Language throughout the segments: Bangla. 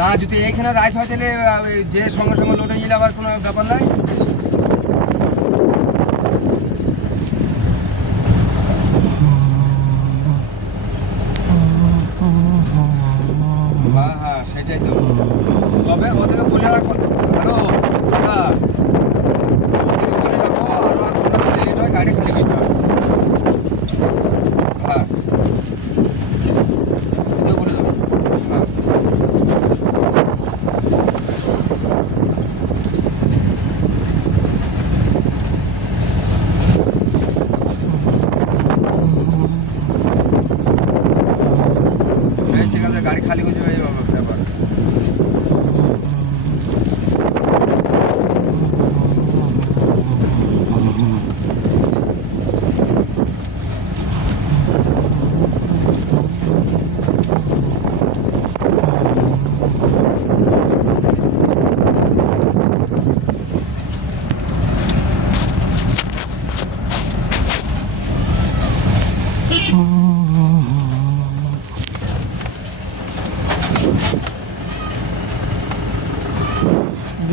না যদি এইখানে রাইত হয় তাহলে যে সঙ্গে সঙ্গে লোডে গেলে আবার কোনো ব্যাপার নাই। হ্যাঁ হ্যাঁ সেটাই তো। তবে ওদেরকে বলে রাখো, হ্যালো দাদা, ওদেরকে বলে রাখো আরও আর তোমরা যদি লেট হয় গাড়ি খালি দিতে হয়। হ্যাঁ এটাও বলে দেবো। হ্যাঁ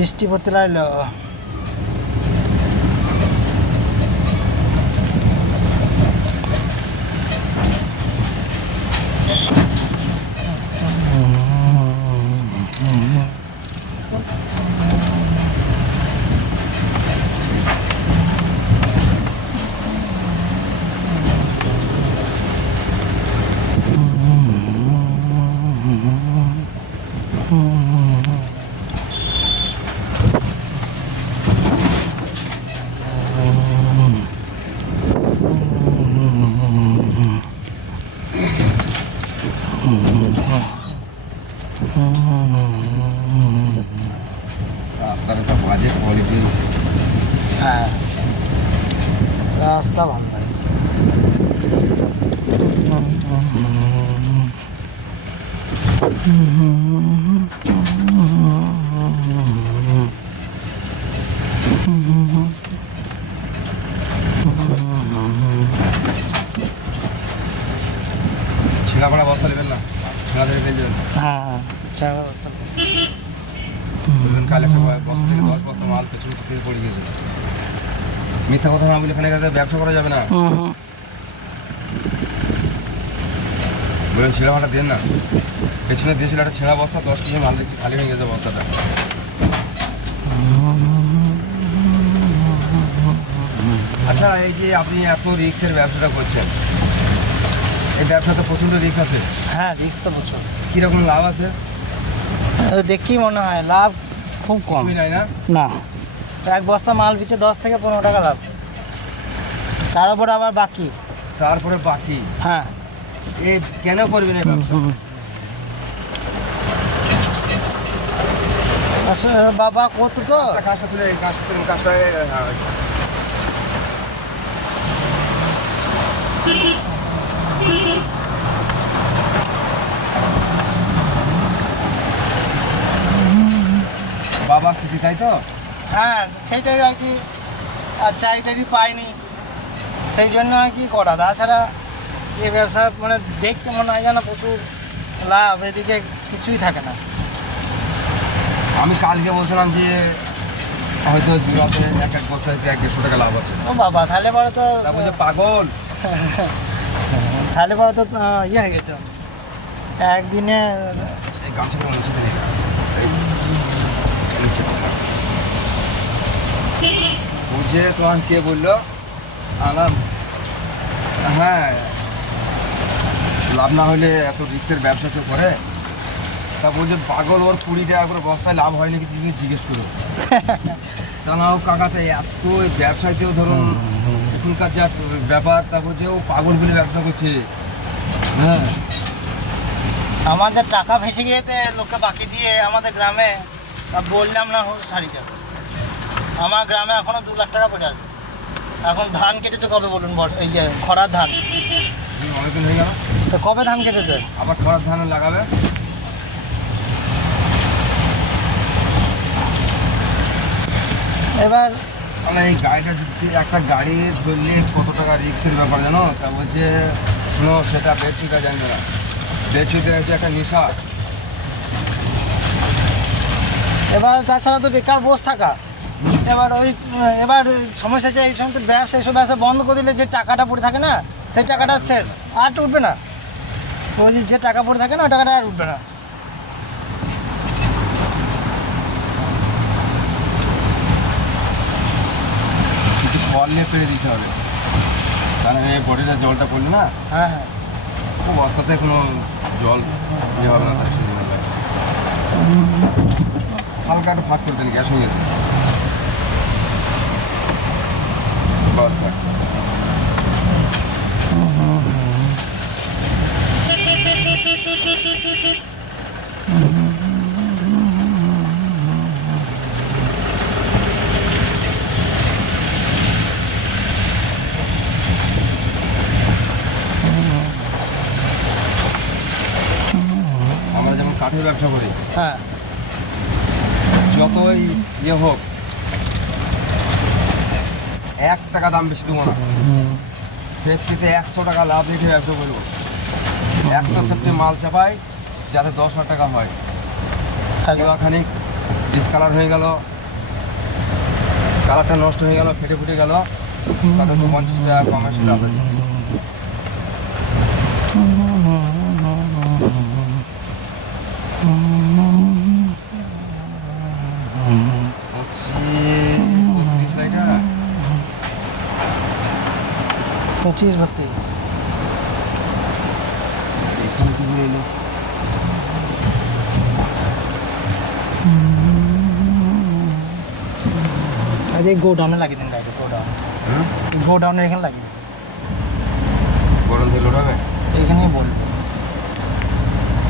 বৃষ্টি পড়তে লাগলো। রাস্তার একটা বাজে কোয়ালিটি। হ্যাঁ, রাস্তা ভালো লাগে। ছেঁড়া করা বস্তা নেবেন না, ছেঁড়া ধরে ফেলে দেবেন। হ্যাঁ, চা ব্যবস্থা করো। কাল একটা বস্তা থেকে 10 বস্তা মাল পেছনে থেকে পড়ে গেছে। মিথ্যা কথা না বলে এখানে ব্যবসা করা যাবে না। বললেন ছেঁড়া ভাড়া দেন না, পেছনে দিয়েছিল একটা ছেঁড়া বস্তা, 10 কেজি মাল দিচ্ছি, খালি হয়ে গেছে বস্তাটা। আচ্ছা, এই যে আপনি এত রিক্সের ব্যবসাটা করছেন, এই ব্যবসাতে প্রচণ্ড রিক্স আছে। হ্যাঁ, রিস্ক তো প্রচুর। কীরকম লাভ আছে? দেখি মনে হয় লাভ খুব কম। কিছুই নাই না? না, এক বস্তা মাল পিছে 10 থেকে 15 টাকা লাভ, তার উপর আবার বাকি। তারপরে বাকি। হ্যাঁ, এ কেন করবেন এই ব্যবসা? আসলে বাবা করতো তো। কাজটা তুলে কাজটা বাবার স্মৃতি, তাই তো? হ্যাঁ, সেইটাই আর কি। আর চাকরি পাইনি, সেই জন্য আর কি করা। তাছাড়া এই ব্যবসা মানে দেখতে মনে হয় যেন প্রচুর লাভ, এদিকে কিছুই থাকে না। আমি কালকে বলছিলাম যে হয়তো জুড়াতে এক বস্তায় 150 টাকা লাভ আছে। ও বাবা, তাহলে পরে তো তা বলছে পাগল। তাহলে পরে তো ইয়ে হয়ে গেত একদিনে। এই গামছাটা মনে হচ্ছে বুঝে তোমার কে বললো আমার? হ্যাঁ, লাভ না হলে এত রিক্সের ব্যবসা কেউ করে? তা বলছে পাগল, ওর 20 টাকা করে বস্তায় লাভ হয় নাকি জিজ্ঞেস করো। তা না, ও কাকাতে এত ব্যবসায়তেও ধরুন এখনকার যা ব্যাপার, তা বলছে ও পাগল বলে ব্যবসা করছে। হ্যাঁ, আমার যা টাকা ভেসে গিয়েছে লোককে বাকি দিয়ে আমাদের গ্রামে, তা বললাম না সারি যাবে। আমার গ্রামে এখনো 2 লাখ টাকা পড়ে আছে। এখন ধান কেটেছে কবে বলুন? এই যে খরার ধান, অনেকদিন হয়ে গেল। তো কবে ধান কেটেছে? আবার খরার ধান লাগাবে। এবার মানে এই গাড়িটা যদি একটা গাড়ি ধরলে কত টাকা রিক্সের ব্যাপার জানো? তা বলছে শোনো, সেটা বেডশিটটা জানবে না, বেডশিটের হচ্ছে একটা নেশা। এবার তাছাড়া তো বেকার বসে থাকা। এবার সমস্যা হচ্ছে এই সমস্ত ব্যবসা, এইসব ব্যবসা বন্ধ করে দিলে যে টাকাটা পড়ে থাকে না, সেই টাকাটা শেষ, আর উঠবে না। বলছি যে টাকা পড়ে থাকে না, ওই টাকাটা আর উঠবে না। কিছু ফল নিয়ে পেরে দিতে হবে, কারণ এই বডিটা জলটা পড়লে না, হ্যাঁ হ্যাঁ, ও বস্তাতে কোনো জল ইয়ে হবে না, তাই সেই জন্য হালকা একটা ফাঁক করে দেন, গ্যাস হয়ে গেছে বস্তা। আমরা যেমন কাঠের ব্যবসা করি, হ্যাঁ, যতই ইয়ে হোক 1 টাকা দাম বেশি দেবো না। সেফটিতে 100 টাকা লাভ রেখে ব্যবসা করবো। 100 সেফটি মাল চাপাই যাতে 10,000 টাকা হয়। খানিক ডিসকালার হয়ে গেল, কালারটা নষ্ট হয়ে গেল, ফেটে ফুটে গেল, তাতে তো 50 টাকা কমে ছিল আলাদা জিনিস। পঁচিশ 32 এখানে কি করে এলো? আজ এই গোডাউনে লাগিয়ে দিন গাড়ি, গোডাউনে এখানে লাগিয়ে দিন, গরম তেল ওঠাবে? এইখানেই বলবো।